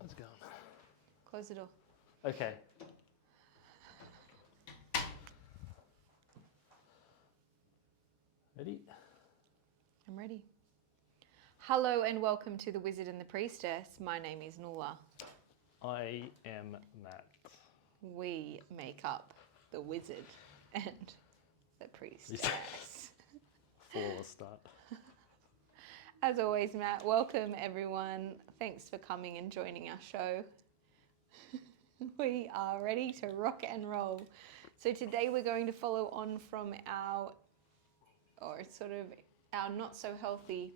How's it going? Close the door. Okay. Ready? I'm ready. Hello and welcome to The Wizard and the Priestess. My name is Nuala. I am Matt. We make up the wizard and the priestess. Flawless start. As always, Matt, welcome everyone. Thanks for coming and joining our show. We are ready to rock and roll. So today we're going to follow on from our not so healthy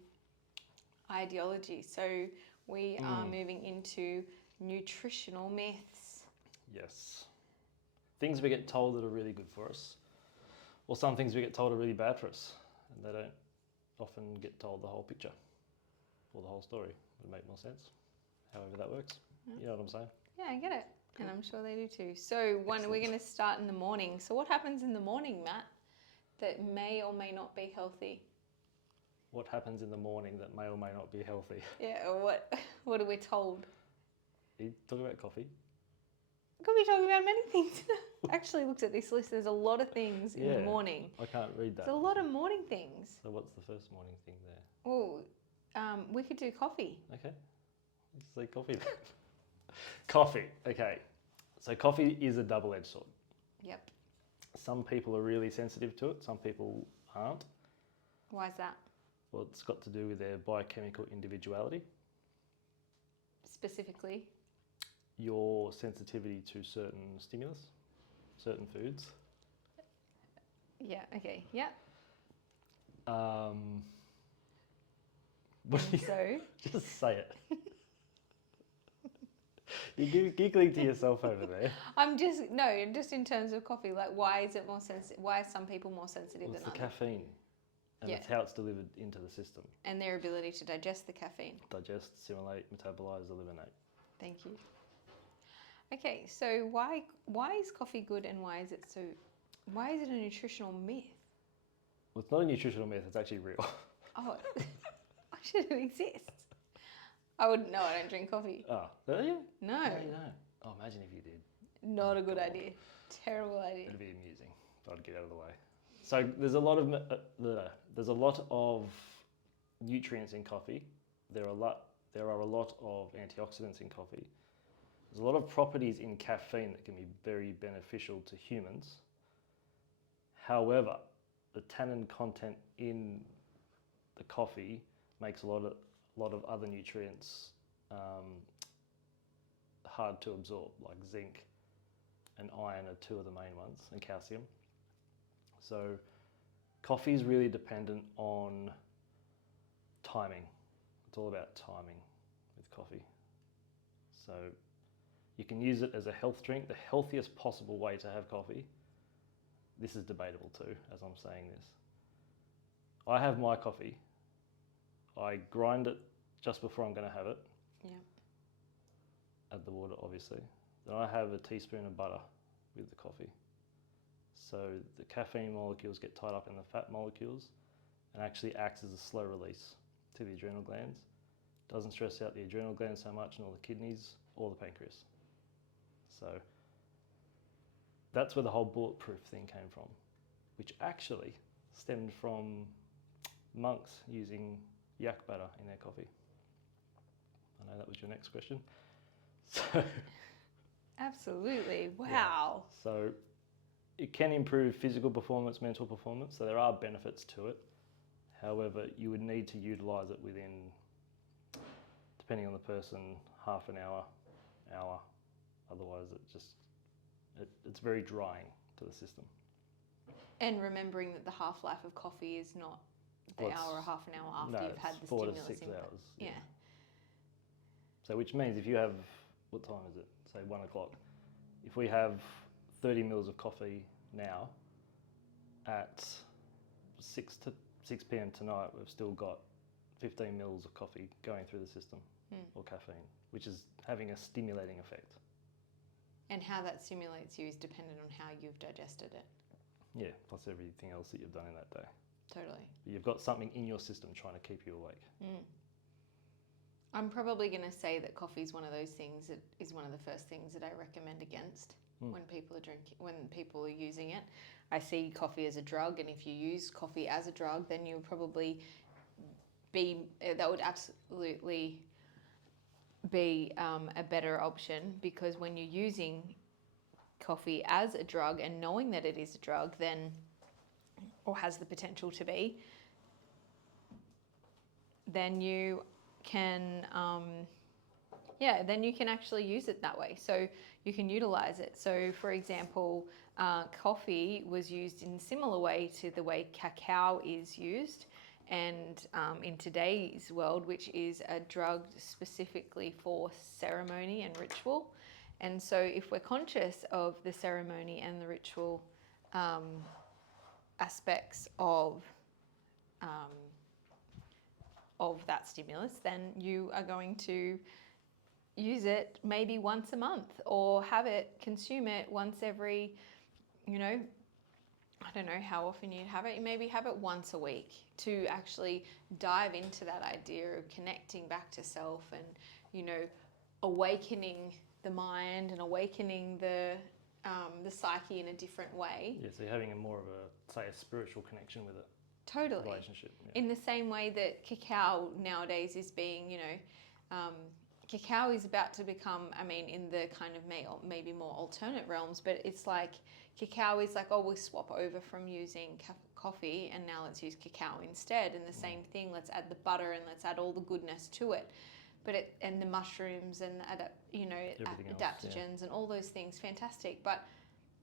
ideology. So we are moving into nutritional myths. Yes. Things we get told that are really good for us, or some things we get told are really bad for us, and they don't often get told the whole picture or the whole story. Would make more sense. However that works. You know what I'm saying? Yeah, I get it. Cool. And I'm sure they do too. So we're going to start in the morning. So what happens in the morning, Matt, that may or may not be healthy? What happens in the morning that may or may not be healthy? Yeah, or what are we told? You talk about coffee. Could be talking about many things. I actually looked at this list. There's a lot of things in the Yeah. morning. I can't read that. There's a lot of morning things. So what's the first morning thing there? Oh, we could do coffee. Okay. Let's say coffee then. Coffee. Okay. So coffee is a double-edged sword. Yep. Some people are really sensitive to it. Some people aren't. Why is that? Well, it's got to do with their biochemical individuality, Specifically? your sensitivity to certain stimulus, certain foods. Yeah, okay. Yeah. What do you, So? just say it. You're giggling to yourself over there. Just in terms of coffee, like why is it more sensitive? Why are some people more sensitive Well, it's than the others? caffeine, and Yeah. it's how it's delivered into the system. And their ability to digest the caffeine. Digest, assimilate, metabolize, eliminate. Thank you. Okay, so why is coffee good and why is it a nutritional myth? Well, it's not a nutritional myth, it's actually real. Oh, why should it exist? I wouldn't know. I don't drink coffee. Oh, do you? No, No, you don't. Oh, imagine if you did. not a good God. idea. Terrible idea. It'd be amusing, but I'd get out of the way. So there's a lot of nutrients in coffee. There are a lot of antioxidants in coffee. There's a lot of properties in caffeine that can be very beneficial to humans. However, the tannin content in the coffee makes a lot of other nutrients hard to absorb, like zinc and iron are two of the main ones, and calcium. So coffee is really dependent on timing. It's all about timing with coffee. So you can use it as a health drink, the healthiest possible way to have coffee. This is debatable too, as I'm saying this. I have my coffee. I grind it just before I'm going to have it. Yeah. Add the water, obviously. Then I have a teaspoon of butter with the coffee. So the caffeine molecules get tied up in the fat molecules and actually acts as a slow release to the adrenal glands. Doesn't stress out the adrenal glands so much, nor the kidneys or the pancreas. So that's where the whole bulletproof thing came from, which actually stemmed from monks using yak butter in their coffee. I know that was your next question. So, Absolutely. Wow. yeah. So it can improve physical performance, mental performance, so there are benefits to it. However, you would need to utilise it within, depending on the person, half an hour. Otherwise it's very drying to the system. And remembering that the half-life of coffee is not the hour or half an hour after you've had the it's 4 to stimulus 6 input. hours. Yeah. So which means if you have, what time is it? Say 1 o'clock. If we have 30 mils of coffee now, at 6 p.m. tonight, we've still got 15 mils of coffee going through the system, or caffeine, which is having a stimulating effect. And how that stimulates you is dependent on how you've digested it. Yeah, plus everything else that you've done in that day. Totally. But you've got something in your system trying to keep you awake. I'm probably going to say that coffee is one of those things that is one of the first things that I recommend against when people are using it. I see coffee as a drug, and if you use coffee as a drug, then you'll probably that would absolutely be a better option, because when you're using coffee as a drug and knowing that it is a drug, then, or has the potential to be, then you can then you can actually use it that way. So you can utilize it. So for example, coffee was used in a similar way to the way cacao is used, and in today's world, which is a drug specifically for ceremony and ritual. And so if we're conscious of the ceremony and the ritual aspects of that stimulus, then you are going to use it maybe once a month, or consume it once every, I don't know how often you'd have it. You maybe have it once a week to actually dive into that idea of connecting back to self and, awakening the mind and awakening the psyche in a different way. Yeah, so you're having more of a spiritual connection with it. Totally. Relationship. Yeah. In the same way that cacao nowadays is being, cacao is about to become, in the kind of maybe more alternate realms, but it's like cacao is like, oh, we'll swap over from using coffee and now let's use cacao instead. And the same thing, let's add the butter and let's add all the goodness to it. And the mushrooms and adaptogens and all those things, fantastic. But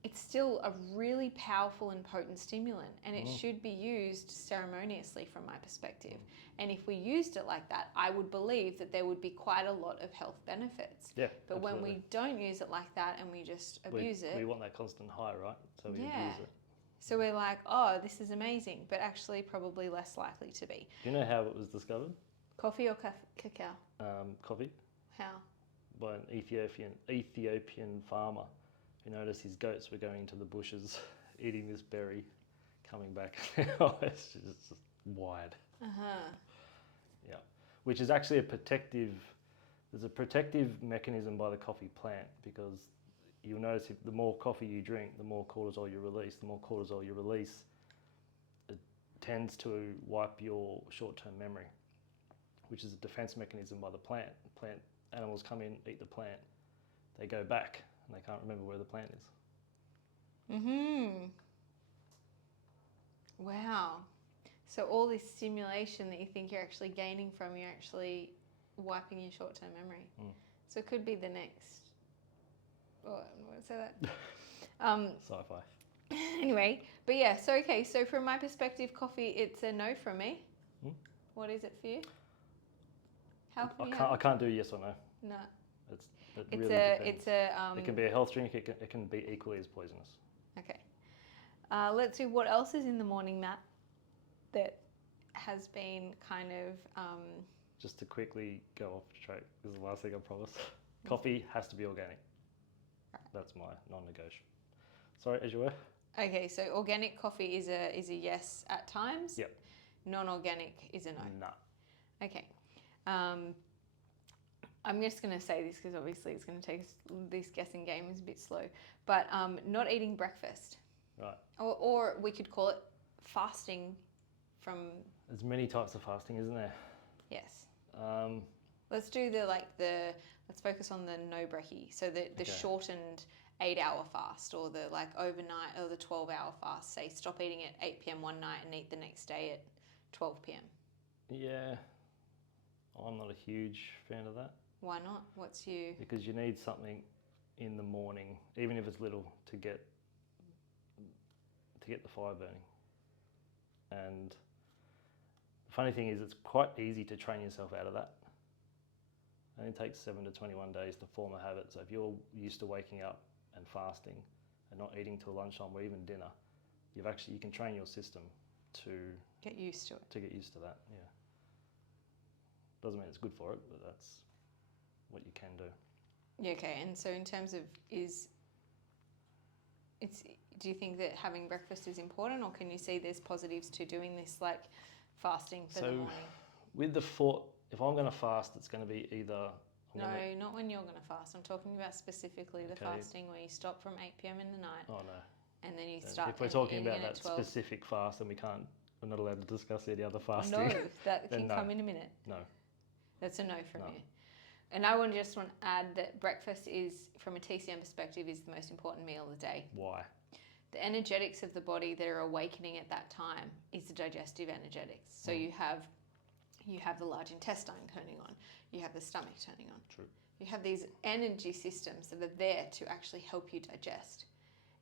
it's still a really powerful and potent stimulant, and it should be used ceremoniously from my perspective. And if we used it like that, I would believe that there would be quite a lot of health benefits. Yeah, but absolutely. when we don't use it like that and we just abuse it... We want that constant high, right? So we abuse it. So we're like, oh, this is amazing, but actually probably less likely to be. Do you know how it was discovered? Coffee or cacao? Coffee. How? By an Ethiopian farmer who noticed his goats were going into the bushes, eating this berry, coming back. It's just wide. Yeah, which is actually there's a protective mechanism by the coffee plant, because you'll notice the more coffee you drink, the more cortisol you release. The more cortisol you release, it tends to wipe your short-term memory, which is a defense mechanism by the plant. Animals come in, eat the plant, they go back, and they can't remember where the plant is. Wow. So all this stimulation that you think you're actually gaining from, you're actually wiping your short-term memory. So it could be the next... Oh, I don't want to say that. Sci-fi. Anyway, but yeah, so from my perspective, coffee, it's a no from me. What is it for you? How can I can't do yes or no. No. It really depends. It can be a health drink. It can be equally as poisonous. Okay. Let's see what else is in the morning, Matt, that has been kind of... Just to quickly go off track, this is the last thing I promise. Coffee has to be organic. Right. That's my non-negotiable. Sorry, as you were? Okay, so organic coffee is a yes at times? Yep. Non-organic is a no? No. Okay. I'm just going to say this because obviously it's going to take us, this guessing game is a bit slow, but not eating breakfast. Right. Or we could call it fasting from... There's many types of fasting, isn't there? Yes. Let's do let's focus on the no brekkie. So the shortened 8-hour fast, or the overnight, or the 12-hour fast. Say stop eating at 8 p.m. one night and eat the next day at 12 p.m. Yeah. I'm not a huge fan of that. Why not? What's you... Because you need something in the morning, even if it's little, to get the fire burning. And the funny thing is, it's quite easy to train yourself out of that. It only takes 7 to 21 days to form a habit. So if you're used to waking up and fasting and not eating till lunchtime or even dinner, you can train your system to get used to it. To get used to that, yeah. Doesn't mean it's good for it, but that's what you can do. Yeah, okay. And so in terms of do you think that having breakfast is important, or can you see there's positives to doing this, like fasting for the morning? With if I'm going to fast, it's going to be either. I'm No, gonna, not when you're going to fast. I'm talking about specifically the Okay. fasting where you stop from 8 p.m. in the night oh no. and then you Then start. if we're then talking eating about in at that 12. specific fast, then we're not allowed to discuss any other fasting. No, that Then can no. come in a minute. No. That's a no from No. you. And I want to add that breakfast is, from a TCM perspective, is the most important meal of the day. Why? The energetics of the body that are awakening at that time is the digestive energetics. So you have the large intestine turning on, you have the stomach turning on. True. You have these energy systems that are there to actually help you digest.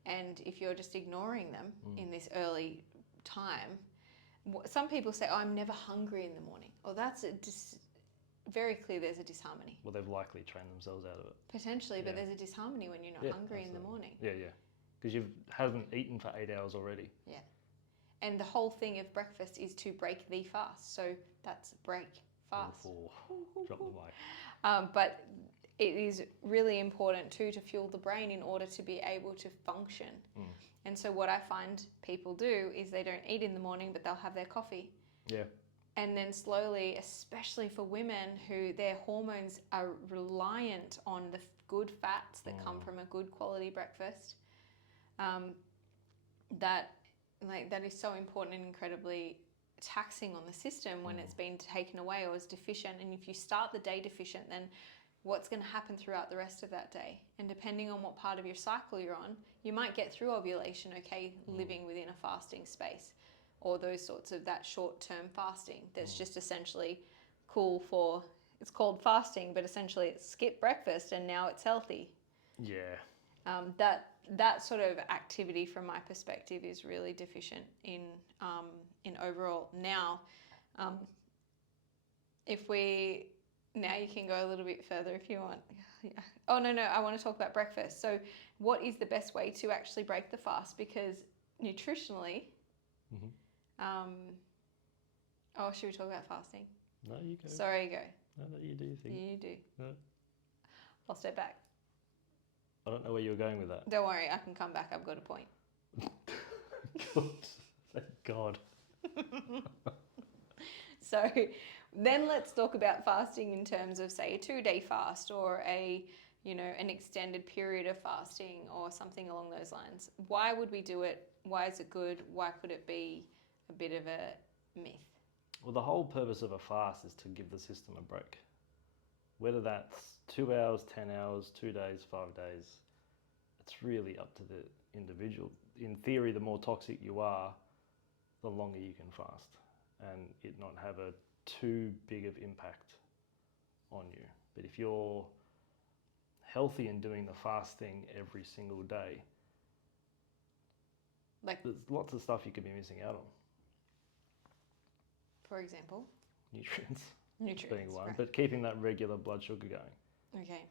And if you're just ignoring them in this early time, some people say, "Oh, I'm never hungry in the morning." Well, that's very clear. There's a disharmony. Well, they've likely trained themselves out of it. Potentially, but Yeah. there's a disharmony when you're not Yeah, hungry in the absolutely. morning. Yeah. Because you haven't eaten for 8 hours already. And the whole thing of breakfast is to break the fast. So that's break fast. Drop the mic. But it is really important too to fuel the brain in order to be able to function. And so what I find people do is they don't eat in the morning, but they'll have their coffee. Yeah. And then slowly, especially for women who their hormones are reliant on the good fats that come from a good quality breakfast, that is so important and incredibly taxing on the system when it's been taken away or is deficient. And if you start the day deficient, then what's going to happen throughout the rest of that day? And depending on what part of your cycle you're on, you might get through ovulation living within a fasting space, or those sorts of that short-term fasting that's just essentially cool for, it's called fasting, but essentially it's skip breakfast and now it's healthy. Yeah. That sort of activity, from my perspective, is really deficient in overall. Now, now you can go a little bit further if you want. Yeah. Oh no, I want to talk about breakfast. So, what is the best way to actually break the fast? Because nutritionally, should we talk about fasting? No, you go. Sorry, go. No, you do your thing. You do. No. I'll step back. I don't know where you were going with that. Don't worry, I can come back. I've got a point. Thank God. So then let's talk about fasting in terms of, say, a 2-day fast or an extended period of fasting or something along those lines. Why would we do it? Why is it good? Why could it be a bit of a myth? Well, the whole purpose of a fast is to give the system a break. Whether that's 2 hours, 10 hours, 2 days, 5 days, it's really up to the individual. In theory, the more toxic you are, the longer you can fast and it not have a too big of impact on you. But if you're healthy and doing the fasting every single day, there's lots of stuff you could be missing out on. For example? Nutrients Nutrients, being one, right. but keeping that regular blood sugar going. Okay.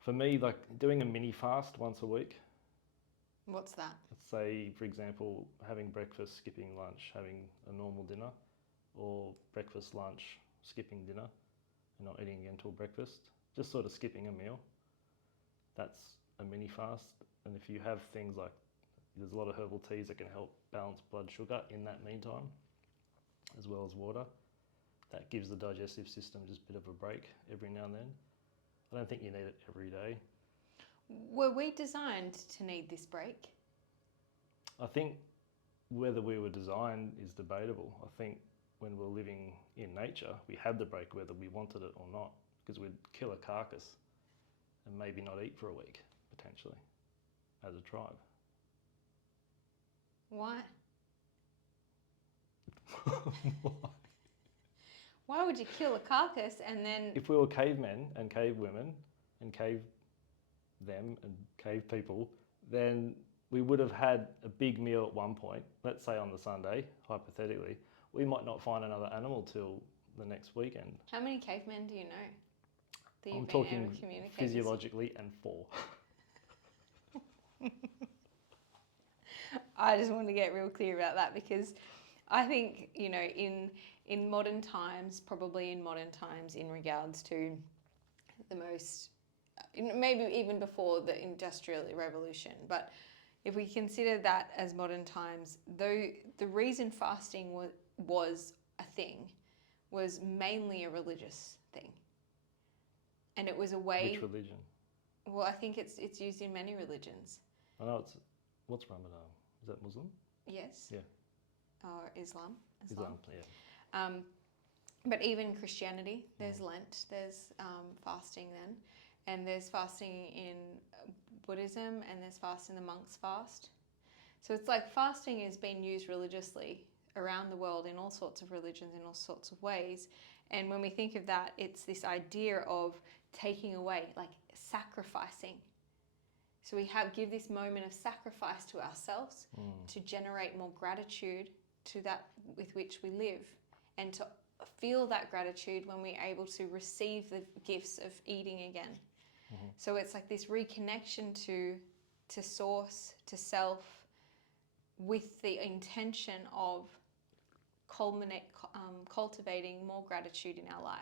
For me, like doing a mini fast once a week. What's that? Let's say, for example, having breakfast, skipping lunch, having a normal dinner, or breakfast, lunch, skipping dinner, and not eating again until breakfast. Just sort of skipping a meal. That's a mini fast. And if you have things like, there's a lot of herbal teas that can help balance blood sugar in that meantime, as well as water. That gives the digestive system just a bit of a break every now and then. I don't think you need it every day. Were we designed to need this break? I think whether we were designed is debatable. I think when we're living in nature, we had the break whether we wanted it or not, because we'd kill a carcass and maybe not eat for a week, potentially, as a tribe. Why? Why would you kill a carcass and then... If we were cavemen and cave women and cave them and cave people, then we would have had a big meal at one point, let's say on the Sunday, hypothetically. We might not find another animal till the next weekend. How many cavemen do you know that you've I'm been able talking to communicate physiologically and 4. I just want to get real clear about that, because I think, in modern times, probably in modern times in regards to the most, maybe even before the Industrial Revolution, but if we consider that as modern times, though the reason fasting was a thing was mainly a religious thing. And it was a way. Which religion? Well, I think it's used in many religions. I know what's Ramadan? Is that Muslim? Yes. Yeah. Or Islam. Islam, yeah. But even Christianity, there's Lent, there's fasting then, and there's fasting in Buddhism, and there's fasting, the monks fast. So it's like fasting is being used religiously around the world in all sorts of religions, in all sorts of ways. And when we think of that, it's this idea of taking away, like sacrificing. So we give this moment of sacrifice to ourselves to generate more gratitude to that with which we live, and to feel that gratitude when we're able to receive the gifts of eating again. So it's like this reconnection to source, to self, with the intention of cultivating more gratitude in our life.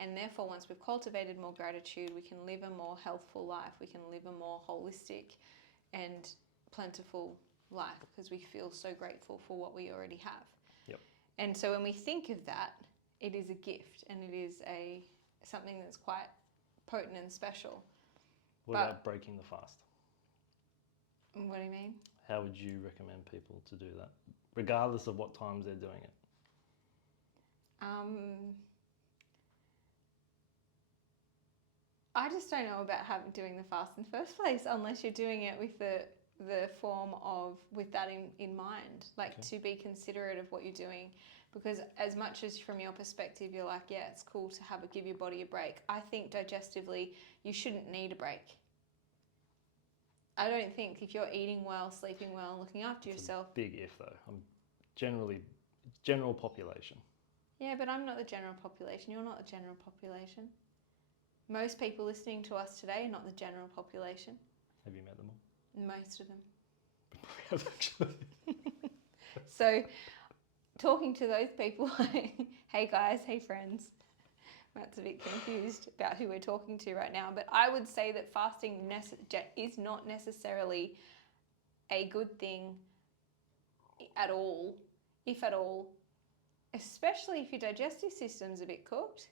And therefore, once we've cultivated more gratitude, we can live a more healthful life. We can live a more holistic and plentiful life because we feel so grateful for what we already have. Yep. And so when we think of that, it is a gift, and it is something that's quite potent and special. What about breaking the fast? What do you mean? How would you recommend people to do that, regardless of what times they're doing it? I just don't know about doing the fast in the first place unless you're doing it with the form of, with that in mind, like to be considerate of what you're doing. Because as much as from your perspective, you're like, yeah, it's cool to give your body a break. I think digestively, you shouldn't need a break. I don't think if you're eating well, sleeping well, looking after yourself. Big if though. I'm general population. Yeah, but I'm not the general population. You're not the general population. Most people listening to us today are not the general population. Have you met them all? Most of them. We have actually. So, talking to those people, hey guys, hey friends, Matt's a bit confused about who we're talking to right now, but I would say that fasting is not necessarily a good thing at all, if at all, especially if your digestive system's a bit cooked.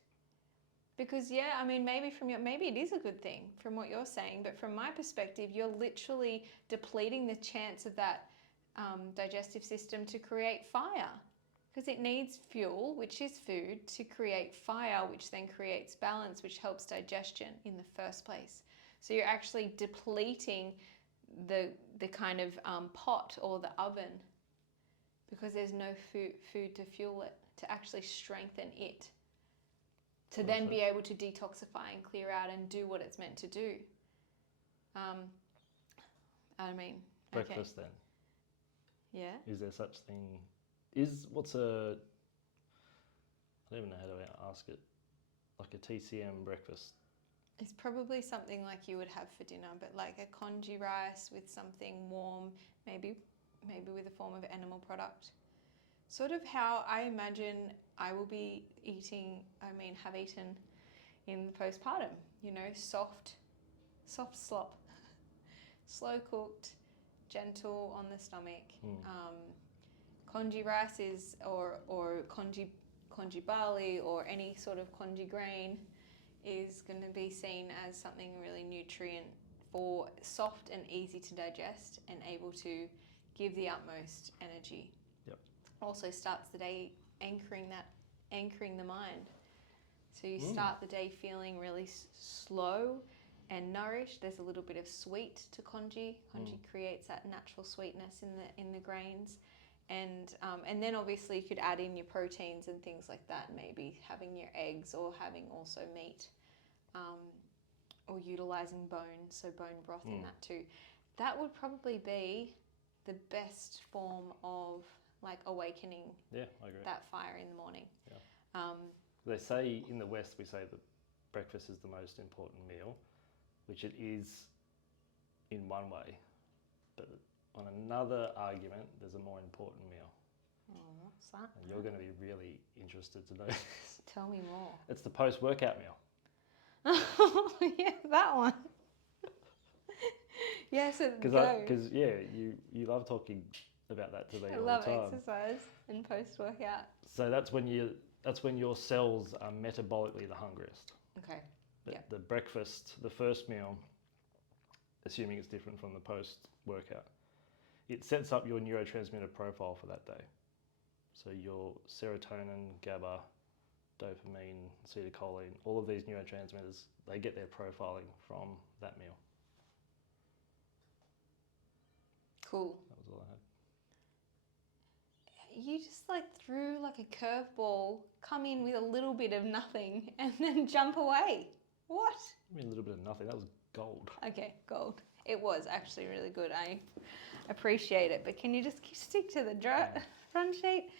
Because maybe maybe it is a good thing from what you're saying, but from my perspective, you're literally depleting the chance of that digestive system to create fire, because it needs fuel, which is food, to create fire, which then creates balance, which helps digestion in the first place. So you're actually depleting the kind of pot or the oven, because there's no food to fuel it, to actually strengthen it, to then be able to detoxify and clear out and do what it's meant to do. Breakfast then. Yeah. Is there such thing? I don't even know how to ask it. Like a TCM breakfast. It's probably something like you would have for dinner, but like a congee rice with something warm, maybe with a form of animal product. Sort of how I imagine I will be have eaten in the postpartum, soft slop, slow cooked, gentle on the stomach. Congee rice or congee barley or any sort of congee grain is going to be seen as something really nutrient for soft and easy to digest and able to give the utmost energy. Yep. Also starts the day anchoring the mind. So you start the day feeling really slow and nourished. There's a little bit of sweet to congee. Congee creates that natural sweetness in the grains. And then obviously you could add in your proteins and things like that, maybe having your eggs or having also meat, or utilising bone, so bone broth in that too. That would probably be the best form of like awakening that fire in the morning. Yeah. They say in the West, we say that breakfast is the most important meal, which it is in one way, but on another argument, there's a more important meal. Oh, what's that? And you're going to be really interested to know this. Tell me more. It's the post-workout meal. Yeah, that one. Yes, because you love talking about that to me all the time. I love exercise and post-workout. So that's when you that's when your cells are metabolically the hungriest. Okay. The breakfast, the first meal, assuming it's different from the post-workout, it sets up your neurotransmitter profile for that day. So your serotonin, GABA, dopamine, acetylcholine, all of these neurotransmitters, they get their profiling from that meal. Cool. That was all I had. You just like threw like a curveball, come in with a little bit of nothing, and then jump away. What? I mean, a little bit of nothing. That was gold. Okay, gold. It was actually really good. I appreciate it. But can you just stick to the front sheet?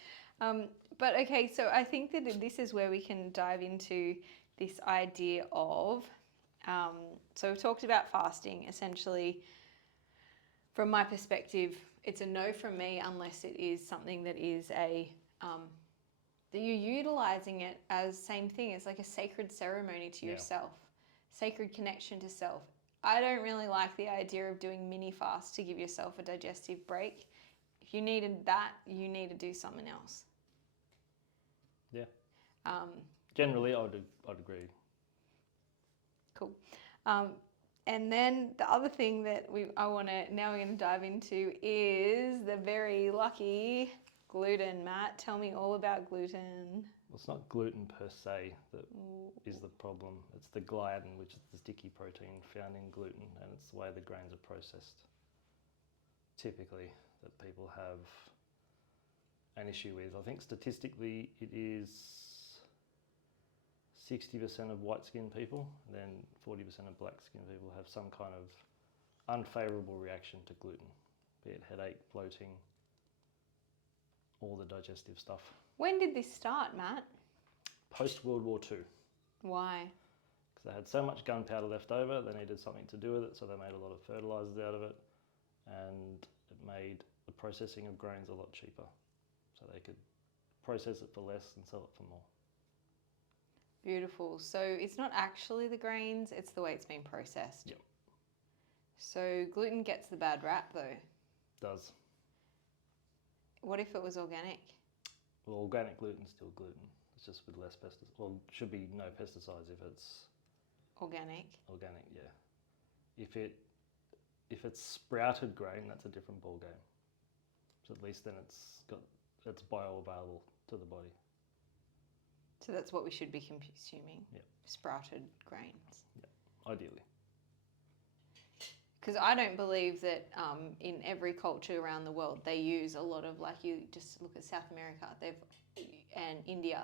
But okay, so I think that this is where we can dive into this idea of, so we've talked about fasting. Essentially, from my perspective, it's a no from me unless it is something that is that you're utilizing it as same thing. It's like a sacred ceremony to yourself, sacred connection to self. I don't really like the idea of doing mini fasts to give yourself a digestive break. If you needed that, you need to do something else. Yeah. Generally, I'd agree. Cool. And then the other thing that we're going to dive into is the very lucky gluten. Matt, tell me all about gluten. Well, it's not gluten per se that is the problem. It's the gliadin, which is the sticky protein found in gluten, and it's the way the grains are processed. Typically, that people have an issue with. I think statistically it is 60% of white-skinned people, and then 40% of black-skinned people have some kind of unfavourable reaction to gluten, be it headache, bloating, all the digestive stuff. When did this start, Matt? Post-World War II. Why? Because they had so much gunpowder left over, they needed something to do with it, so they made a lot of fertilisers out of it, and it made the processing of grains a lot cheaper. So they could process it for less and sell it for more. Beautiful. So it's not actually the grains, it's the way it's been processed. Yep. So gluten gets the bad rap though. Does. What if it was organic? Well, organic gluten's still gluten. It's just with less pesticides. Well, should be no pesticides if it's organic. Organic, yeah. If it's sprouted grain, that's a different ball game. So at least then it's bioavailable to the body. So that's what we should be consuming. Yeah. Sprouted grains. Yeah, ideally. Because I don't believe that in every culture around the world they use a lot of, like, you just look at South America, and India,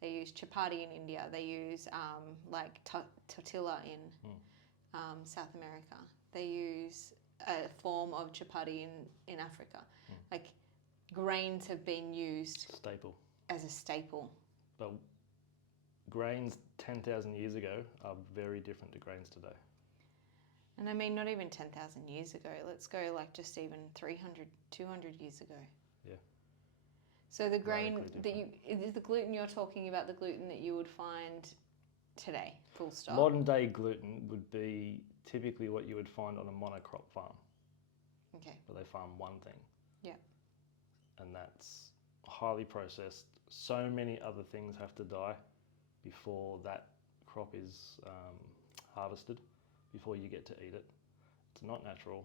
they use chapati in India, they use tortilla in South America, they use a form of chapati in Africa. Like, grains have been used as a staple. But grains 10,000 years ago are very different to grains today. And I mean, not even 10,000 years ago. Let's go like just even 300, 200 years ago. Yeah. So the grain is the gluten you're talking about, the gluten that you would find today, full stop? Modern day gluten would be typically what you would find on a monocrop farm. Okay. Where they farm one thing. Yeah. And that's highly processed. So many other things have to die before that crop is harvested, before you get to eat it. It's not natural.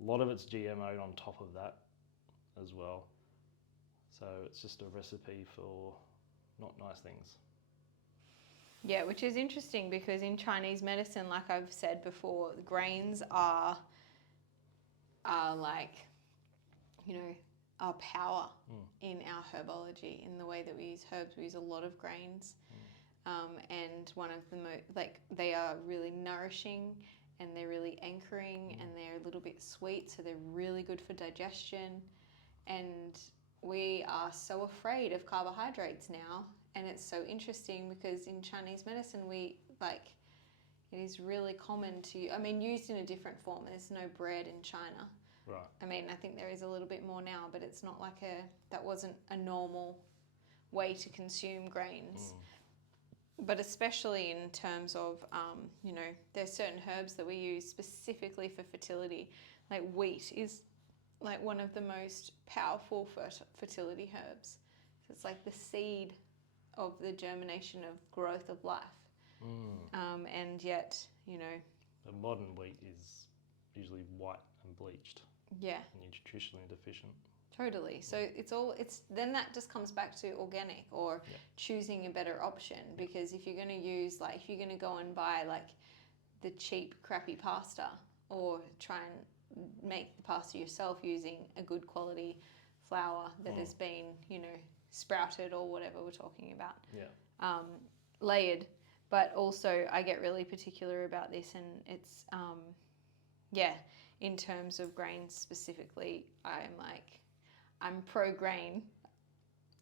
A lot of it's GMO'd on top of that as well. So it's just a recipe for not nice things. Yeah, which is interesting because in Chinese medicine, like I've said before, the grains are like, our power in our herbology, in the way that we use herbs. We use a lot of grains. And one of the they are really nourishing, and they're really anchoring, and they're a little bit sweet, so they're really good for digestion. And we are so afraid of carbohydrates now, and it's so interesting because in Chinese medicine it is really common to, used in a different form. There's no bread in China. Right. I think there is a little bit more now, but it's not like that wasn't a normal way to consume grains. But especially in terms of, there's certain herbs that we use specifically for fertility. Like wheat is like one of the most powerful fertility herbs. So it's like the seed of the germination of growth of life. And yet, you know, The modern wheat is usually white and bleached yeah, and nutritionally deficient. totally. So it's then that just comes back to organic or Yeah. choosing a better option, because if you're going to use, like, if you're going to go and buy like the cheap crappy pasta, or try and make the pasta yourself using a good quality flour that has been, you know, sprouted or whatever we're talking about, Yeah. layered. But also I get really particular about this, and it's yeah, in terms of grains specifically, I'm pro grain.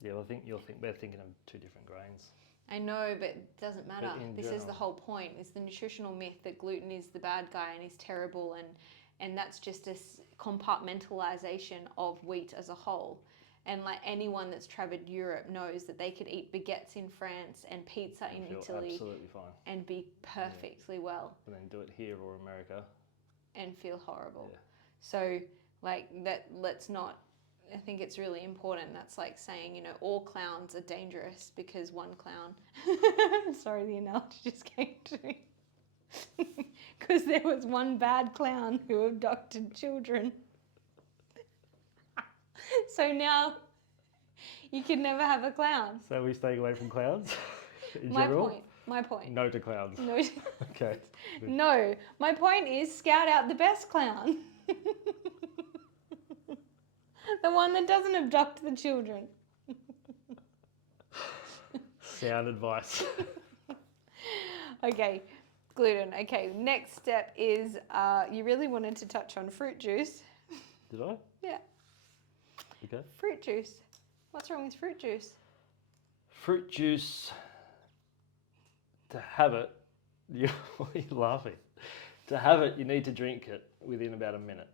Yeah, well, I think we're thinking of two different grains. I know, but it doesn't matter. in This is the general- whole point. Is the nutritional myth that gluten is the bad guy and is terrible, and that's just a compartmentalization of wheat as a whole. And like anyone that's traveled Europe knows that they could eat baguettes in France and pizza in feel Italy absolutely fine. and be perfectly well And then do it here or America. and feel horrible. Yeah. So like that, let's not. I think it's really important. That's like saying, you know, all clowns are dangerous because one clown. Sorry, the analogy just came to me. Because there was one bad clown who abducted children. So now you can never have a clown. So are we staying away from clowns in My general? point. My point. No to clowns. No, Okay. no. My point is scout out the best clown. The one that doesn't abduct the children. Sound advice. Okay, gluten. Okay, next step is you really wanted to touch on fruit juice. Did I? Yeah, Okay. fruit juice. What's wrong with fruit juice? Fruit juice. To have it, why are you laughing? To have it, you need to drink it within about a minute.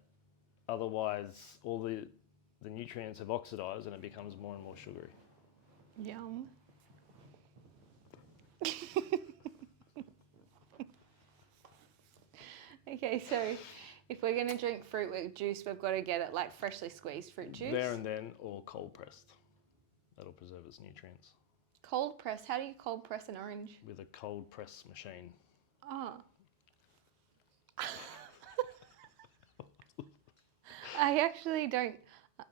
Otherwise, all the nutrients have oxidized and it becomes more and more sugary. Yum. Okay, so if we're going to drink fruit with juice, we've got to get it like freshly squeezed fruit juice. There and then, or cold pressed. That'll preserve its nutrients. Cold press. How do you cold press an orange? With a cold press machine. Oh. I actually don't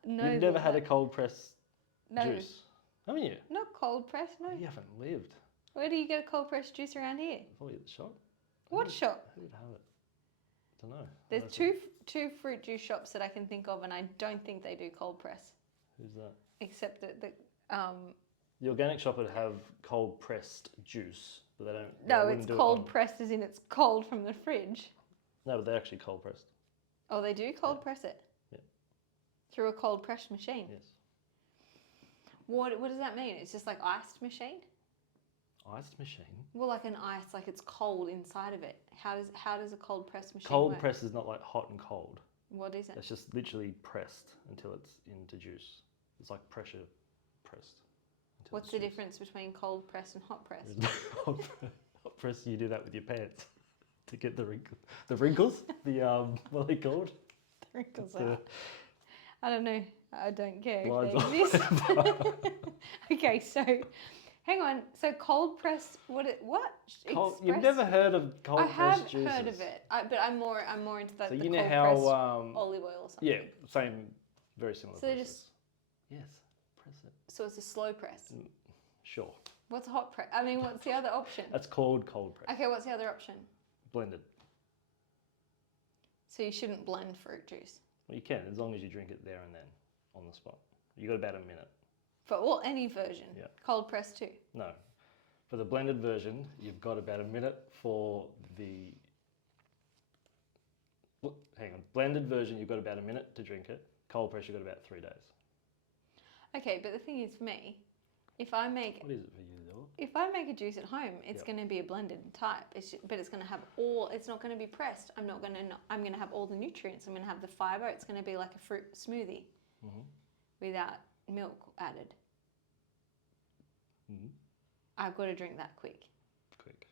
know. You've never had a cold press juice, haven't you? Not cold press, no. You haven't lived. Where do you get a cold press juice around here? Probably at the shop. What shop? Who would have it? Don't know. There's two fruit juice shops that I can think of, and I don't think they do cold press. Who's that? Except that The organic shop would have cold pressed juice, but they don't. no, they it's wouldn't do it cold on- pressed as in it's cold from the fridge. No, but they're actually cold pressed. Oh, they do cold press it? Yeah. Through a cold press machine? Yes. What does that mean? It's just like iced machine? Iced machine. Well, like an ice, like it's cold inside of it. How does a cold press machine Cold work? press is not like hot and cold. What is it? It's just literally pressed until it's into juice. It's like pressure pressed. until What's it's the juice. difference between cold press and hot press? hot press, you do that with your pants to get the wrinkles. What are they called? Wrinkles The- out. I don't know. I don't care Lines if they exist. Okay, so hang on. So cold press. What? You've never heard of cold I press have juices? heard of it, but I'm more into that. So the you know cold how pressed olive oil or something. yeah, same, very similar. So they process. just- yes, press it. So it's a slow press. Sure, What's a hot press? I mean, what's the other option? that's called cold press. Okay, what's the other option? Blended. So you shouldn't blend fruit juice Well, you can as long as you drink it there and then on the spot. You got about a minute. for any version. Yeah. Cold press too. No, for the blended version, you've got about a minute for the. Hang on, blended version, you've got about a minute to drink it. Cold press, you've got about 3 days. Okay, but the thing is, for me, if I make What is it for you, though? a juice at home, it's Yep. going to be a blended type. But it's going to have all. It's not going to be pressed. I'm going to have all the nutrients. I'm going to have the fiber. It's going to be like a fruit smoothie Mm-hmm. without milk added. Mm-hmm. I've got to drink that quick. Quick.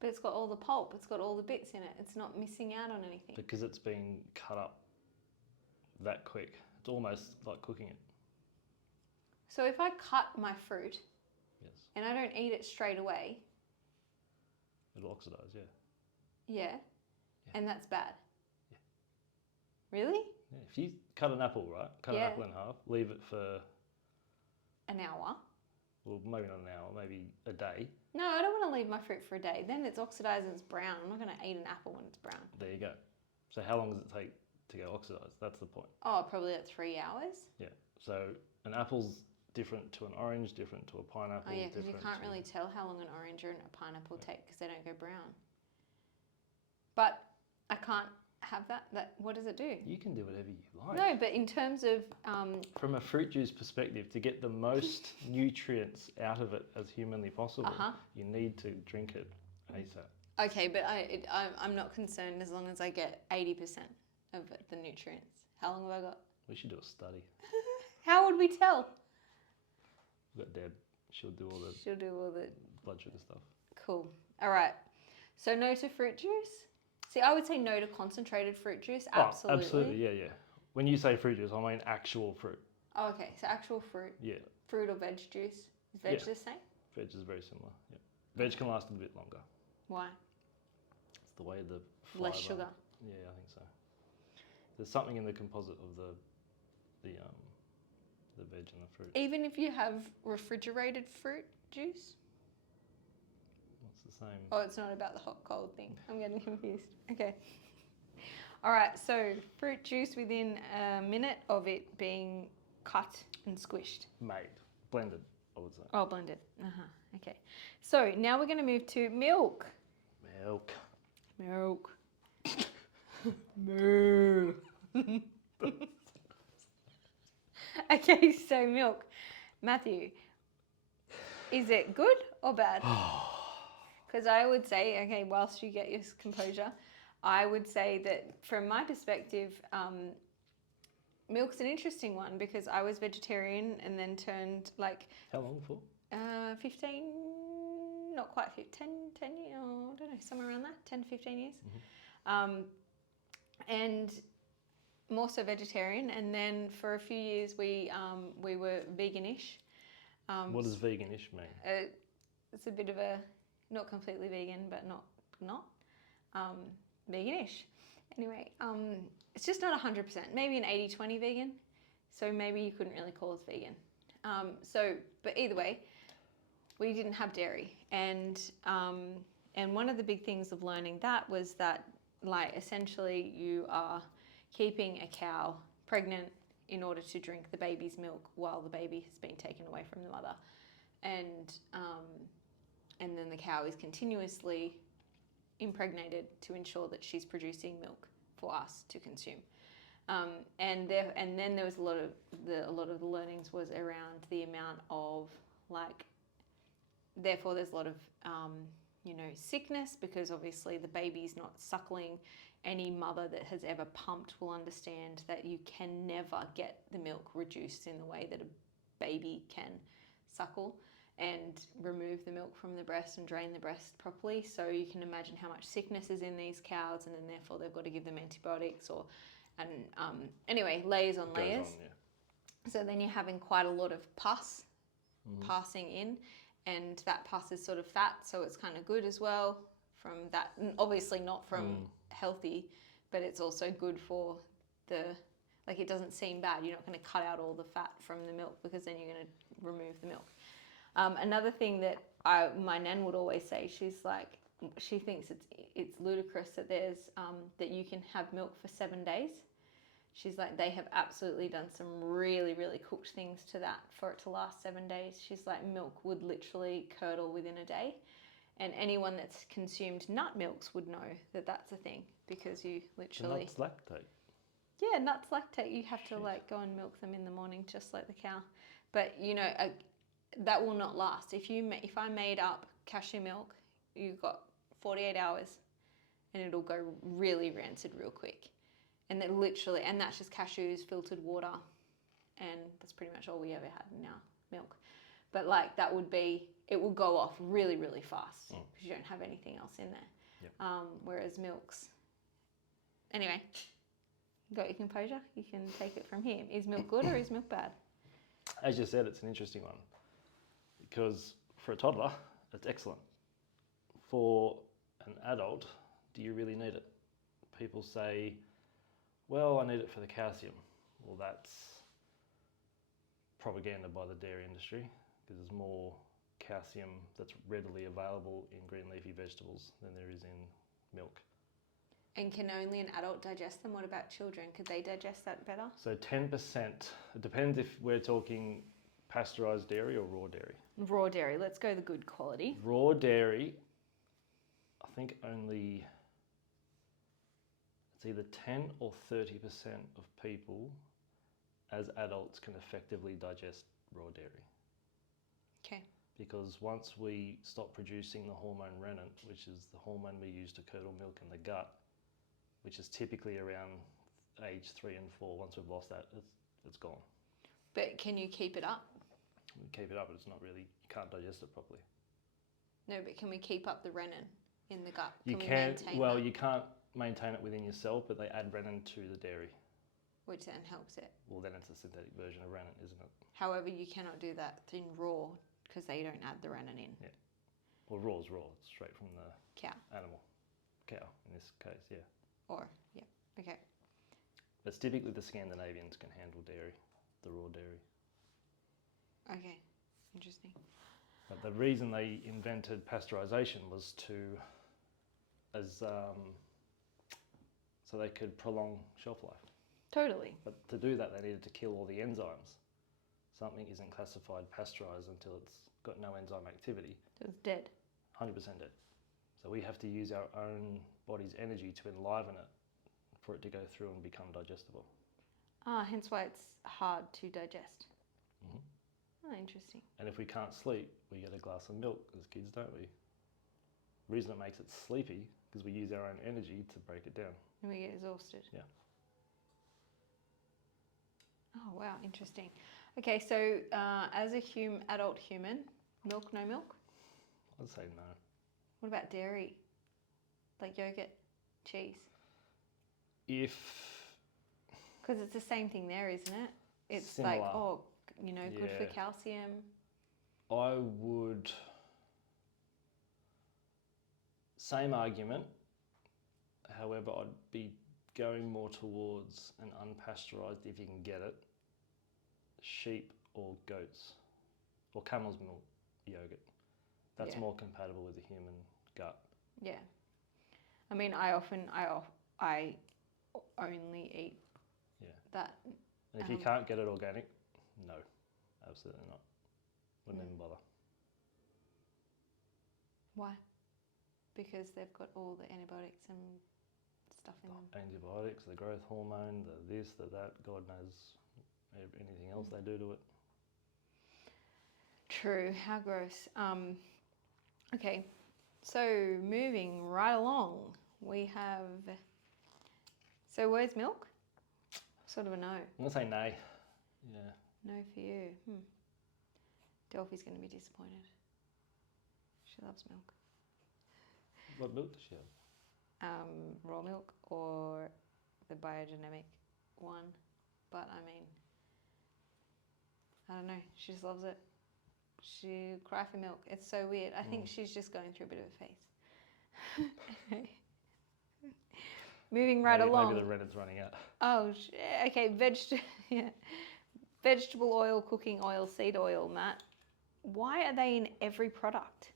But it's got all the pulp. It's got all the bits in it. It's not missing out on anything. Because it's been cut up that quick. It's almost like cooking it. So if I cut my fruit Yes. and I don't eat it straight away, It'll oxidize, yeah. yeah, Yeah. and that's bad. Yeah. Really? Yeah. If you cut an apple, right? Cut an Yeah. apple in half, leave it for, An hour? well, maybe not an hour, maybe a day. No, I don't want to leave my fruit for a day. Then it's oxidized and it's brown. I'm not going to eat an apple when it's brown. There you go. So how long does it take to go oxidized? That's the point. Oh, probably like 3 hours. Yeah. So an apple's different to an orange, different to a pineapple. Oh yeah, because you different can't to- really tell how long an orange or a pineapple take because they don't go brown. But I can't have that. What does it do? You can do whatever you like. No, but in terms of From a fruit juice perspective, to get the most nutrients out of it as humanly possible, Uh-huh. you need to drink it ASAP. okay, but I'm not concerned as long as I get 80% of the nutrients. How long have I got? We should do a study. How would we tell? We've got Deb. She'll do all the She'll do all the blood sugar stuff. cool. All right. So no to fruit juice. See, I would say no to concentrated fruit juice. Absolutely. Oh, absolutely, yeah, yeah. When you say fruit juice, I mean actual fruit. Oh, okay. So actual fruit, Yeah, fruit or veg juice. Is veg Yeah. the same? veg is very similar. Yeah, veg can last a bit longer. Why? It's the way the Less fibre- sugar. Yeah, I think so. There's something in the composite of the veg and the fruit. Even if you have refrigerated fruit juice? It's the same. Oh, it's not about the hot cold thing. I'm getting confused. Okay. All right. So fruit juice within a minute of it being cut and squished. Made, blended, I would say. Oh, blended. Okay. So now we're going to move to milk. Milk. Milk. Moo. Okay, so milk. Matthew, is it good or bad? Because I would say, okay, whilst you get your composure, I would say that from my perspective, milk's an interesting one because I was vegetarian and then turned like How long for? 15, not quite 10 years, oh, I don't know, somewhere around that, 10 to 15 years. And more so vegetarian. And then for a few years we were veganish. What does veganish mean? It's a bit of a, not completely vegan, but not veganish. Anyway, it's just not 100%, maybe an 80-20 vegan. So maybe you couldn't really call us vegan. But either way, we didn't have dairy. And one of the big things of learning that was that, like, essentially you are keeping a cow pregnant in order to drink the baby's milk while the baby has been taken away from the mother. And then the cow is continuously impregnated to ensure that she's producing milk for us to consume. And then there was a lot of the learnings was around the amount of, like, therefore there's a lot of sickness because obviously the baby's not suckling. Any mother that has ever pumped will understand that you can never get the milk reduced in the way that a baby can suckle and remove the milk from the breast and drain the breast properly. So you can imagine how much sickness is in these cows, and then therefore they've got to give them antibiotics anyway, layers on layers. Goes on, yeah. So then you're having quite a lot of pus passing in, and that pus is sort of fat, so it's kind of good as well from that. Obviously not from healthy, but it's also good for it doesn't seem bad. You're not going to cut out all the fat from the milk because then you're going to remove the milk. Another thing that my nan would always say, she's like, she thinks it's ludicrous that there's that you can have milk for 7 days. She's like, they have absolutely done some really, really cooked things to that for it to last 7 days. She's like, milk would literally curdle within a day. And anyone that's consumed nut milks would know that that's a thing because you literally... Nuts lactate. Yeah, nuts lactate. You have to go and milk them in the morning just like the cow. But, that will not last. If I made up cashew milk, you've got 48 hours and it'll go really rancid real quick. And then literally, and that's just cashews, filtered water, and that's pretty much all we ever had in our milk. But it will go off really, really fast because you don't have anything else in there. Yep. Whereas milks, anyway, you got your composure, you can take it from here. Is milk good or is milk bad? As you said, it's an interesting one because for a toddler, it's excellent. For an adult, do you really need it? People say, well, I need it for the calcium. Well, that's propaganda by the dairy industry because there's more calcium that's readily available in green leafy vegetables than there is in milk. And can only an adult digest them? What about children? Could they digest that better? So 10%, it depends if we're talking pasteurised dairy or raw dairy. Raw dairy, let's go the good quality. Raw dairy, I think only, it's either 10 or 30% of people as adults can effectively digest raw dairy. Okay. Because once we stop producing the hormone renin, which is the hormone we use to curdle milk in the gut, which is typically around age 3 and 4, once we've lost that, it's gone. But can you keep it up? We keep it up, but it's not really, you can't digest it properly. No, but can we keep up the renin in the gut? You we can, maintain well, that? you can't maintain it within yourself, but they add renin to the dairy. Which then helps it. Well, then it's a synthetic version of renin, isn't it? However, you cannot do that in raw because they don't add the renin in. Yeah. Well, raw is raw. It's straight from the Cow. animal. Cow, in this case, yeah. Or, yeah, okay. But typically the Scandinavians can handle dairy, the raw dairy. Okay, interesting. But the reason they invented pasteurisation was so they could prolong shelf life. Totally. But to do that, they needed to kill all the enzymes. Something isn't classified pasteurised until it's got no enzyme activity. So it's dead. 100% dead. So we have to use our own body's energy to enliven it for it to go through and become digestible. Ah, hence why it's hard to digest. Mhm. Oh, interesting. And if we can't sleep, we get a glass of milk as kids, don't we? The reason it makes it sleepy because we use our own energy to break it down. And we get exhausted. Yeah. Oh, wow, interesting. Okay, so as a adult human, milk, no milk? I'd say no. What about dairy? Like yogurt, cheese? If Because it's the same thing there, isn't it? It's Similar. like, oh, you know, good for Yeah. calcium. I would, same argument, however, I'd be going more towards an unpasteurised, if you can get it, sheep or goats or camel's milk yogurt. That's Yeah. more compatible with the human gut. Yeah. I mean, I only eat Yeah. that. And if you can't get it organic, no, absolutely not. Wouldn't even bother. Why? Because they've got all the antibiotics and stuff in them. Antibiotics, the growth hormone, the this, the that, God knows anything else they do to it. True. How gross. Okay. So moving right along, we have. So where's milk? Sort of a no. I'm gonna say nay. Yeah. No for you. Delphi's going to be disappointed. She loves milk. What milk does she have? Raw milk or the biodynamic one. But I mean, I don't know. She just loves it. She cry for milk. It's so weird. I think she's just going through a bit of a phase. Moving right along. Maybe the Reddit's running out. Oh, okay. Vegetable oil, cooking oil, seed oil, Matt. Why are they in every product?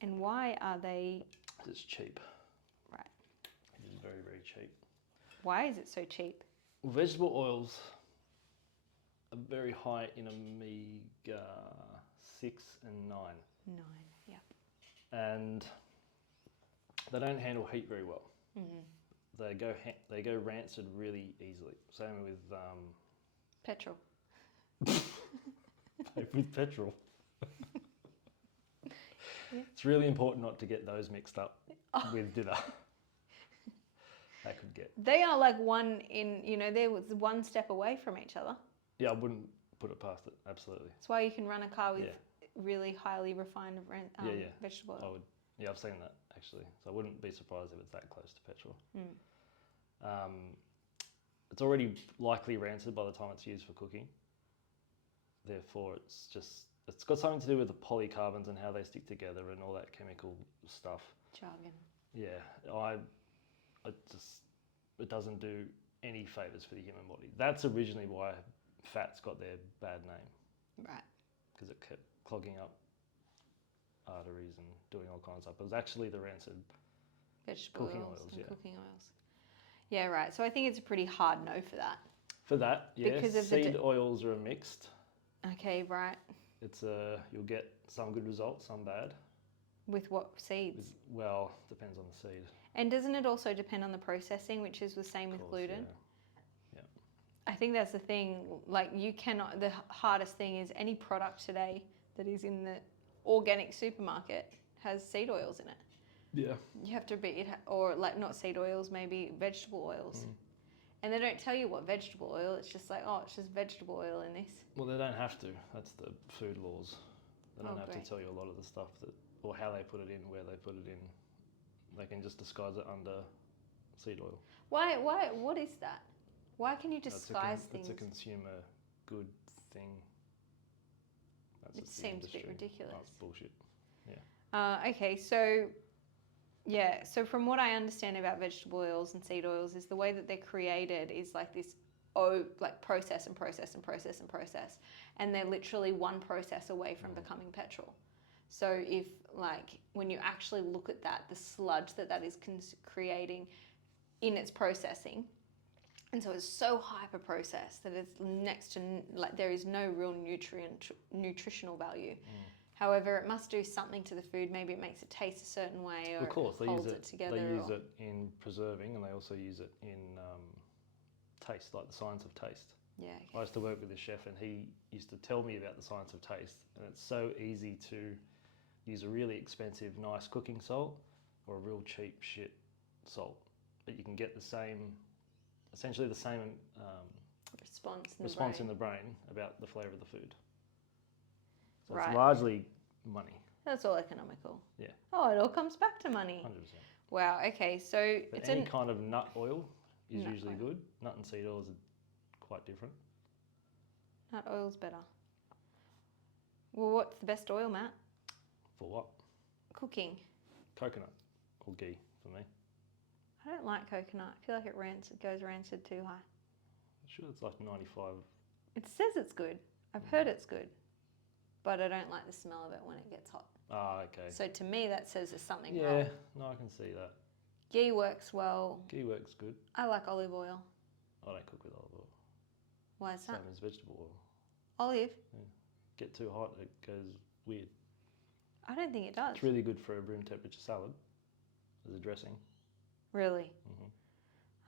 And why are they... It's cheap. Right. It is very, very cheap. Why is it so cheap? Vegetable oils are very high in omega 6 and 9. 9, yeah. And they don't handle heat very well. Mm-hmm. They go rancid really easily. Same with Petrol. with petrol. Yeah. It's really important not to get those mixed up with dinner. That could get. They are like one in, you know, there was one step away from each other. Yeah, I wouldn't put it past it. Absolutely. That's why you can run a car with really highly refined vegetable oil. I've seen that actually. So I wouldn't be surprised if it's that close to petrol. It's already likely rancid by the time it's used for cooking. Therefore, it's just it's got something to do with the polycarbons and how they stick together and all that chemical stuff. Jargon. Yeah, it doesn't do any favors for the human body. That's originally why fats got their bad name, Right. because it kept clogging up arteries and doing all kinds of stuff. It was actually the rancid Vegetable cooking oils oils, and yeah. cooking oils. Yeah, right. So I think it's a pretty hard no for that. For that, yeah, Because of the seed oils are mixed. Okay, right. It's you'll get some good results, some bad. With what seeds? Well, depends on the seed. And doesn't it also depend on the processing, which is the same Of with course, gluten? yeah. I think that's the thing. Like, you cannot, the hardest thing is any product today that is in the organic supermarket has seed oils in it. Yeah. You have to be, or like not seed oils, maybe vegetable oils. And they don't tell you what vegetable oil, it's just like, oh, it's just vegetable oil in this. Well, they don't have to. That's the food laws. They don't have great. to tell you a lot of the stuff that, or how they put it in, where they put it in. They can just disguise it under seed oil. Why, what is that? Why can you disguise things? It's a consumer good thing. That's It just the seems a bit industry. ridiculous. Oh, it's bullshit. Okay, so yeah, so from what I understand about vegetable oils and seed oils is the way that they're created is like this process and process and process and process, and they're literally one process away from becoming petrol. So if like when you actually look at that, the sludge that is creating in its processing, and so it's so hyper processed that it's next to like there is no real nutritional value. However, it must do something to the food. Maybe it makes it taste a certain way, or Of course, they holds use it together. They use it in preserving, and they also use it in taste, like the science of taste. Yeah. I used to work with a chef, and he used to tell me about the science of taste. And it's so easy to use a really expensive, nice cooking salt or a real cheap shit salt, but you can get essentially the same response in the brain about the flavour of the food. So Right. it's largely money. That's all economical. Yeah. Oh, it all comes back to money. 100%. Wow. Okay, so But it's any kind of nut oil is Nut usually oil. good. Nut and seed oils are quite different. nut oil's better. Well, what's the best oil, Matt? For what? Cooking. Coconut or ghee for me. I don't like coconut. I feel like it goes rancid too high. Sure, it's like 95. It says it's good. I've heard it's good, but I don't like the smell of it when it gets hot. Ah, okay. So to me, that says there's something Yeah, wrong. no, I can see that. Ghee works well. Ghee works good. I like olive oil. I don't cook with olive oil. Why is Same that? as vegetable oil. Olive? Get too hot, it goes weird. I don't think it does. It's really good for a room temperature salad as a dressing. Really? Hmm.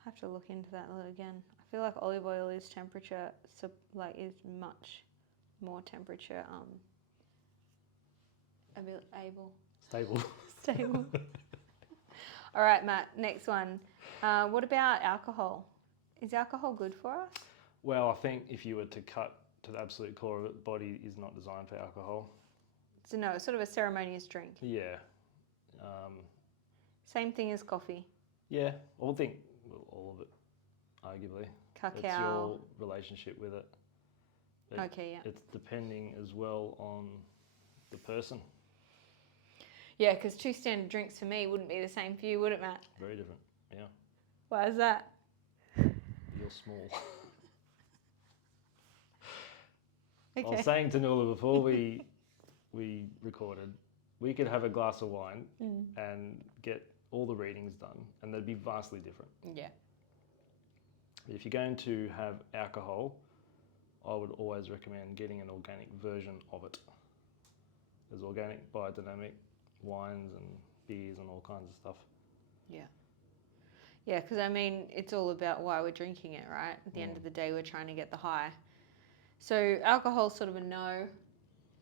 I have to look into that a little again. I feel like olive oil is temperature, is much more temperature Stable. stable. All right, Matt. Next one. What about alcohol? Is alcohol good for us? Well, I think if you were to cut to the absolute core of it, the body is not designed for alcohol. So no, it's sort of a ceremonious drink. Yeah. Same thing as coffee. Yeah, all of it, arguably. Cacao. It's your relationship with it. Okay, yeah. It's depending as well on the person. Yeah, because 2 standard drinks for me wouldn't be the same for you, would it, Matt? Very different, yeah. Why is that? You're small. Okay. I was saying to Nuala before we recorded, we could have a glass of wine and get all the readings done, and they'd be vastly different. Yeah. But if you're going to have alcohol, I would always recommend getting an organic version of it. There's organic, biodynamic wines and beers and all kinds of stuff. Yeah. Yeah, because I mean, it's all about why we're drinking it, right? At the end of the day, we're trying to get the high. So alcohol's sort of a no,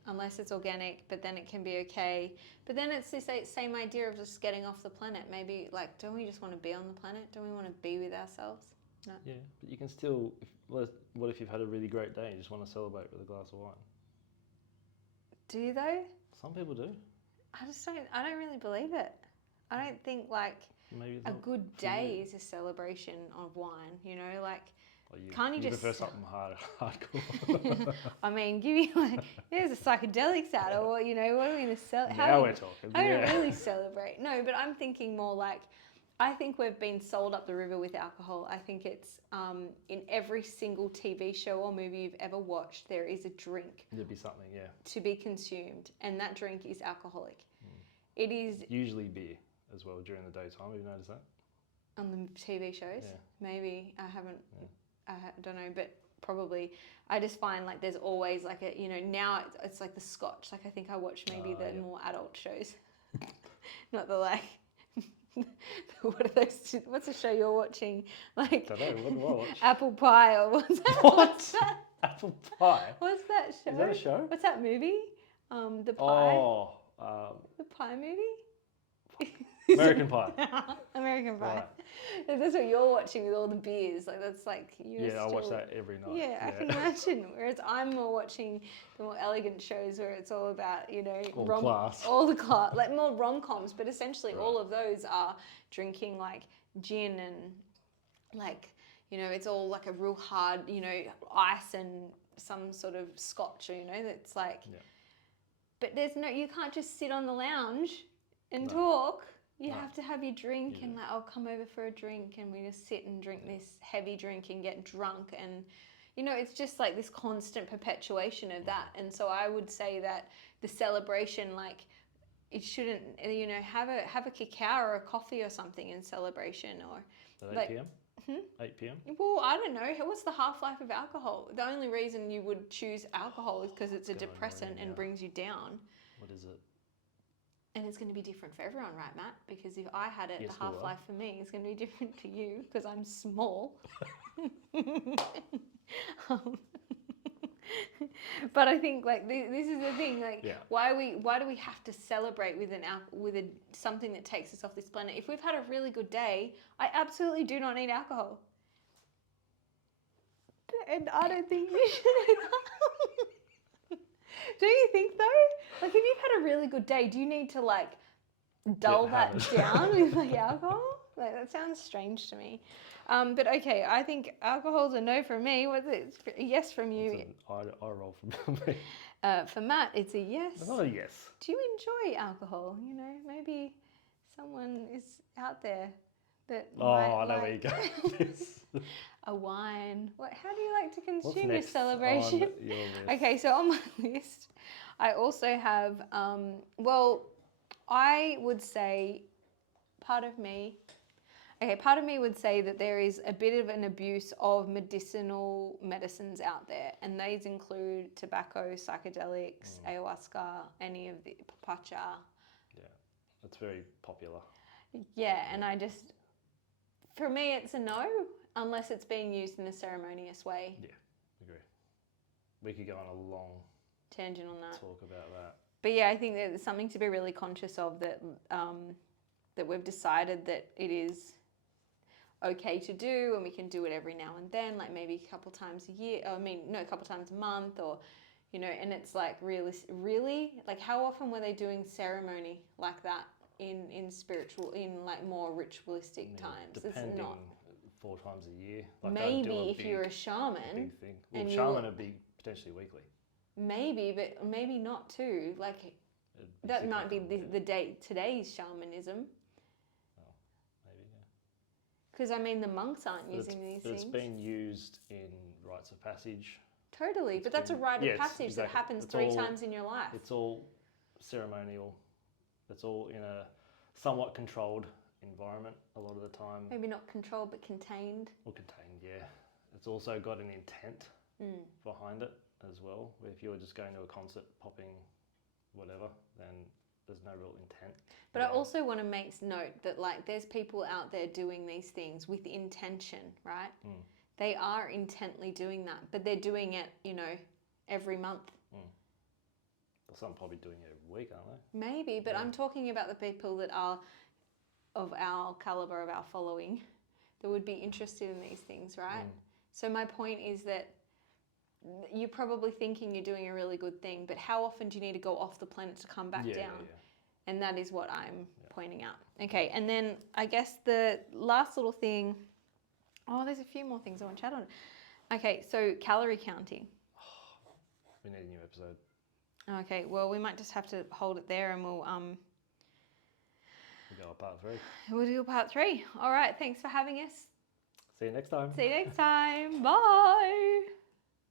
unless it's organic, but then it can be okay. But then it's this same idea of just getting off the planet. Maybe, like, don't we just want to be on the planet? Don't we want to be with ourselves? No. Yeah, but you can still, what if you've had a really great day and you just want to celebrate with a glass of wine? Do they? Some people do. I don't really believe it. I don't think, like, Maybe it's a not good for you. day is a celebration of wine, you know? Like, Or Can't you just prefer sell- something hardcore? I mean, give me like, there's a psychedelics out, or what, you know, what are we going to sell? Now we're talking. How do you Yeah. really celebrate? No, but I'm thinking more like, I think we've been sold up the river with alcohol. I think it's in every single TV show or movie you've ever watched, there is a drink There'd be something, yeah. to be consumed, and that drink is alcoholic. It is Usually beer as well during the daytime. Have you noticed that? on the TV shows. Yeah. Maybe I haven't. Don't know, but probably. I just find like there's always like a, you know, now it's like the Scotch. Like I think I watch maybe the more adult shows, not the like. What are those two? What's the show you're watching? Like Don't know. What do I watch? Apple Pie or what's that? What? What's that? Apple pie. What's that show? Is that a show? What's that movie? The Pie. Oh, The Pie movie. American Pie. American Pie. Right. If that's what you're watching with all the beers. Like that's like you're Yeah, I watch still- that every night. Yeah, I can imagine. Whereas I'm more watching the more elegant shows where it's all about, you know, All class. all the class, like more rom-coms. But essentially, Right. all of those are drinking like gin and like, you know, it's all like a real hard, you know, ice and some sort of scotch, or, you know, that's like. Yeah. But there's no, you can't just sit on the lounge and No. talk. You No. have to have your drink Yeah. and like, I'll come over for a drink, and we just sit and drink this heavy drink and get drunk, and you know, it's just like this constant perpetuation of that. And so I would say that the celebration, like, it shouldn't, you know, have a cacao or a coffee or something in celebration, or At 8 like- p.m. 8 p.m. well, I don't know. What's the half-life of alcohol? The only reason you would choose alcohol is because it's a Going depressant on, and yeah. brings you down. What is it? And it's going to be different for everyone, right, Matt? Because if I had it, Yes, the it will. half-life for me is going to be different to you because I'm small. Um, but I think like this is the thing. Like, Yeah. why do we have to celebrate with something that takes us off this planet? If we've had a really good day, I absolutely do not need alcohol. And I don't think you should either. Do you think though? Like, if you've had a really good day, do you need to like dull that hammered. down with like alcohol? Like, that sounds strange to me. But okay, I think alcohol's a no from me. What's it? A yes from you. I roll from me. For Matt, it's a yes. It's not a yes. Do you enjoy alcohol? You know, maybe someone is out there that Oh, might I know like where you go with this. a wine. What? How do you like to What's consume your next celebration? on your list? Okay, so on my list, I also have, well, I would say part of me would say that there is a bit of an abuse of medicinal medicines out there, and these include tobacco, psychedelics, ayahuasca, any of the papacha. Yeah, it's very popular. Yeah, and I just, for me, it's a no, unless it's being used in a ceremonious way. Yeah, agree. We could go on a long Tangent on that. talk about that. But yeah, I think that there's something to be really conscious of, that that we've decided that it is okay to do, and we can do it every now and then, like maybe a couple times a year. A couple times a month, or you know. And it's like really, like how often were they doing ceremony like that in spiritual, in like more ritualistic times? Depending, It's not. 4 times a year. Like I'd do Maybe a if big, you're a a shaman, big thing. Well, and shaman would be potentially weekly. maybe, but maybe not too. Like It'd that six might be months, the today's shamanism. maybe, yeah. Because I mean, the monks aren't But using these It's things. been used in rites of passage. Totally, but that's a been- rite of yes, passage that exactly. happens It's 3 all- times in your life. It's all ceremonial. It's all in a somewhat controlled environment a lot of the time. Maybe not controlled, but contained. Or contained, yeah. It's also got an intent behind it as well. Where if you're just going to a concert, popping whatever, then there's no real intent. But I Yeah. also want to make note that like there's people out there doing these things with intention, right? They are intently doing that, but they're doing it, you know, every month. Well, some probably doing it every week, aren't they? Maybe, but I'm talking about the people that are of our caliber, of our following, that would be interested in these things, right? So my point is that you're probably thinking you're doing a really good thing, but how often do you need to go off the planet to come back down? Yeah. And that is what I'm pointing out. Okay, and then I guess the last little thing, there's a few more things I want to chat on. Okay, so calorie counting. We need a new episode. Okay, well, we might just have to hold it there, and We'll go on part 3. we'll do part 3. All right, thanks for having us. See you next time. See you next time. Bye.